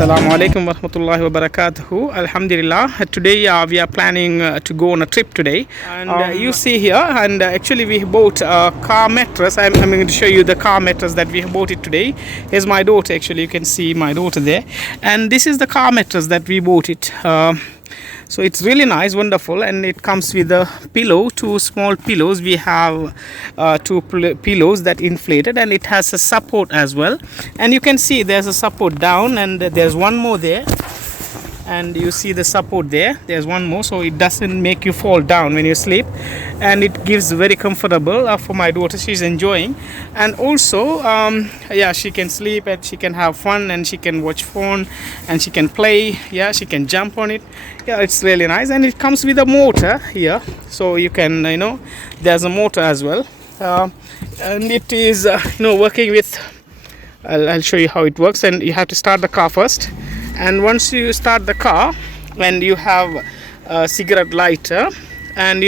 Assalamu alaikum wa rahmatullahi wa barakatuhu. Alhamdulillah. Today we are planning to go on a trip today. And you see here, and actually we bought a car mattress. I'm going to show you the car mattress that we have bought it today. Here's my daughter, actually you can see my daughter there. And this is the car mattress that we bought it. So it's really nice, wonderful, and it comes with a pillow, two small pillows. We have two pillows that inflated, and it has a support as well. And you can see there's a support down, and there's one more there. And you see the support there, there's one more, so it doesn't make you fall down when you sleep, and it gives very comfortable for my daughter. She's enjoying, and also yeah, she can sleep and she can have fun, and she can watch phone, and she can play. Yeah, she can jump on it. Yeah, it's really nice, and it comes with a motor here, so you can, there's a motor as well, and it is working with, I'll show you how it works. And you have to start the car first, and once you start the car, and you have a cigarette lighter, and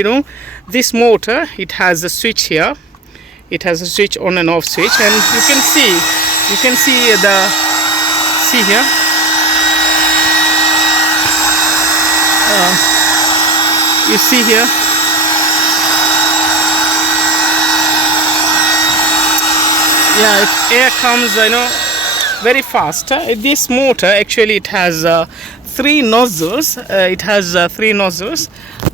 this motor, it has a switch here. It has a switch, on and off switch, and you can see here, you see here, yeah, air comes very fast. This motor, actually, it has three nozzles. Three nozzles: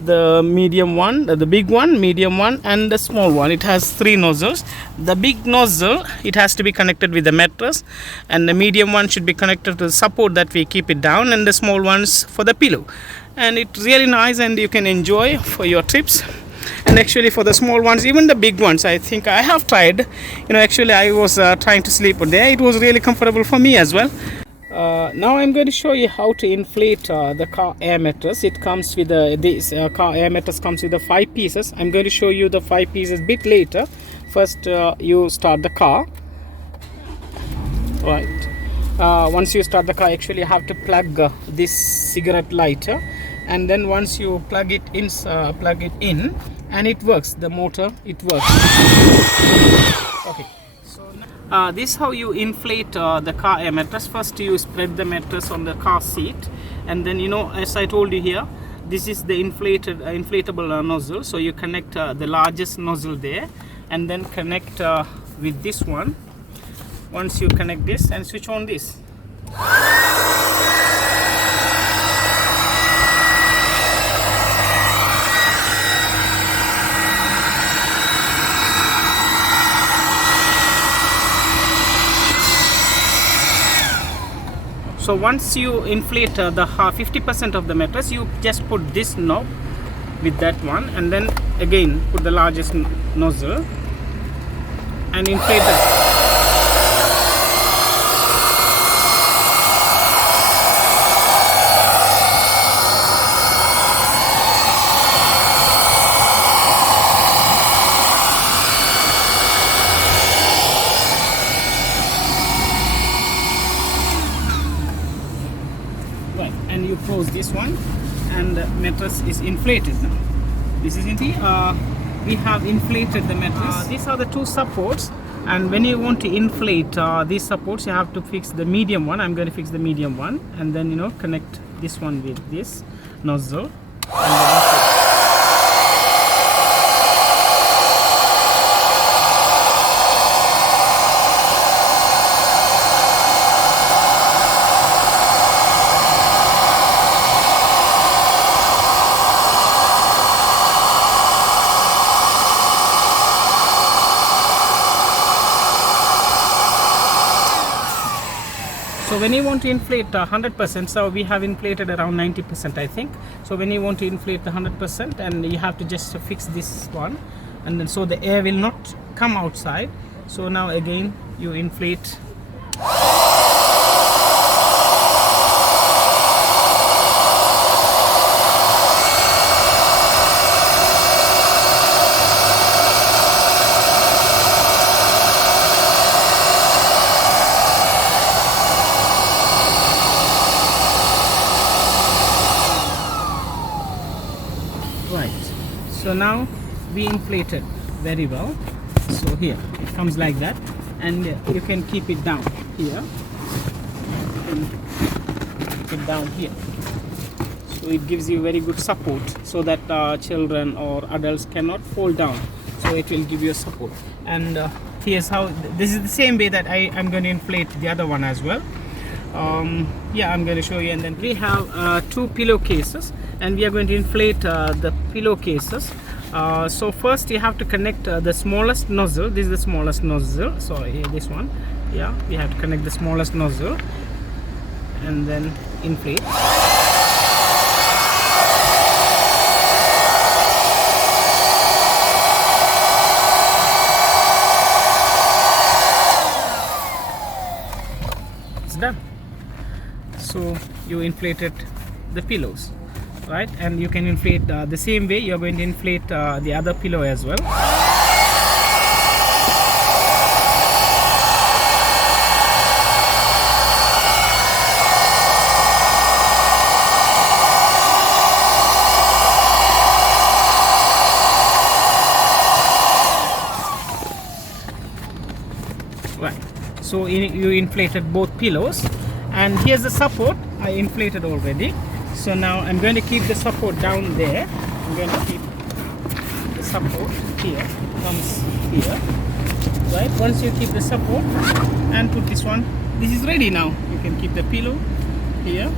the medium one, the big one, medium one, and the small one. It has three nozzles. The big nozzle, it has to be connected with the mattress, and the medium one should be connected to the support that we keep it down, and the small ones for the pillow. And it's really nice, and you can enjoy for your trips. And actually, for the small ones, even the big ones, I think I have tried. Actually, I was trying to sleep there. It was really comfortable for me as well. Now I'm going to show you how to inflate the car air mattress. It comes with this car air mattress comes with the 5 pieces. I'm going to show you the 5 pieces a bit later. First, you start the car. Right. Once you start the car, actually, you have to plug this cigarette lighter. And then once you plug it in, and it works. The motor, it works. Okay. So this is how you inflate the car air mattress. First, you spread the mattress on the car seat, and then as I told you here, this is the inflatable nozzle. So you connect the largest nozzle there, and then connect with this one. Once you connect this and switch on this. So once you inflate the 50% of the mattress, you just put this knob with that one, and then again put the largest nozzle and inflate that. And you close this one, and the mattress is inflated now. This is we have inflated the mattress. These are the two supports, and when you want to inflate these supports, you have to fix the medium one. I'm going to fix the medium one, and then connect this one with this nozzle, and so when you want to inflate 100%, so we have inflated around 90%, I think. So when you want to inflate the 100%, and you have to just fix this one, and then so the air will not come outside. So now again you inflate. So now we inflate it very well. So here it comes like that, and you can keep it down here. You can keep it down here. So it gives you very good support, so that children or adults cannot fall down. So it will give you support. And here's how. This is the same way that I'm going to inflate the other one as well. Yeah, I'm going to show you. And then we have 2 pillowcases, and we are going to inflate the pillowcases. So first you have to connect the smallest nozzle. This is the smallest nozzle. So this one. Yeah, we have to connect the smallest nozzle and then inflate. It's done. So you inflated the pillows, right? And you can inflate the same way. You're going to inflate the other pillow as well. Right, so you inflated both pillows, and here's the support. I inflated already. So now I'm going to keep the support down there. I'm going to keep the support here. It comes here, right? Once you keep the support and put this one, this is ready now. You can keep the pillow here,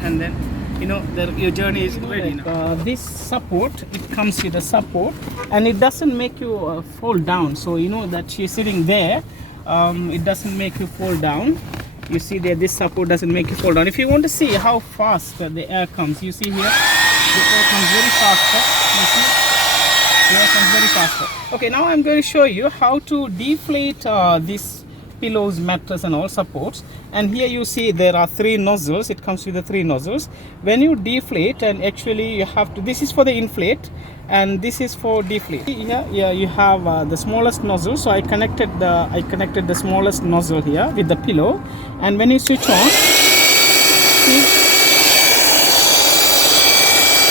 and then your journey is ready now. This support, it comes with a support, and it doesn't make you fall down. So you know that she's sitting there. It doesn't make you fall down. You see there, this support doesn't make you fall down. If you want to see how fast the air comes, you see here, the air comes very faster. You see, the air comes very faster. Okay, now I'm going to show you how to deflate this pillows, mattress and all supports. And here you see there are 3 nozzles. It comes with the 3 nozzles. When you deflate, and actually you have to, this is for the inflate and this is for deflate. Here you have the smallest nozzle. So I connected the smallest nozzle here with the pillow, and when you switch on, see,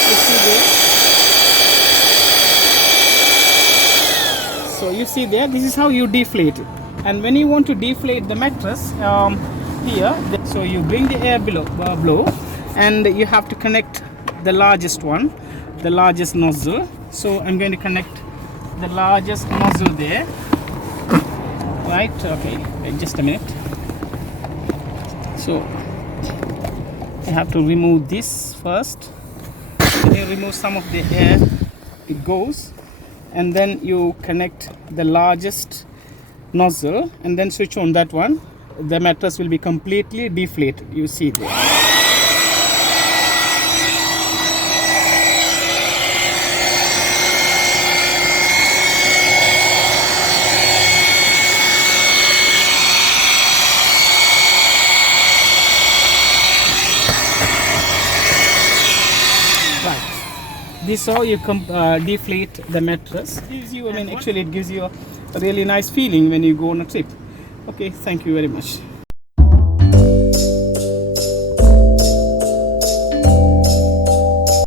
you see there. So you see there, this is how you deflate it. And when you want to deflate the mattress here, so you bring the air blow, and you have to connect the largest one, the largest nozzle. So I'm going to connect the largest nozzle there, right? Okay, wait just a minute. So I have to remove this first. When you remove some of the air, it goes, and then you connect the largest nozzle and then switch on that one. The mattress will be completely deflated. You see there. Right. This how you deflate the mattress. It gives you, actually it gives you a really nice feeling when you go on a trip. Okay, thank you very much.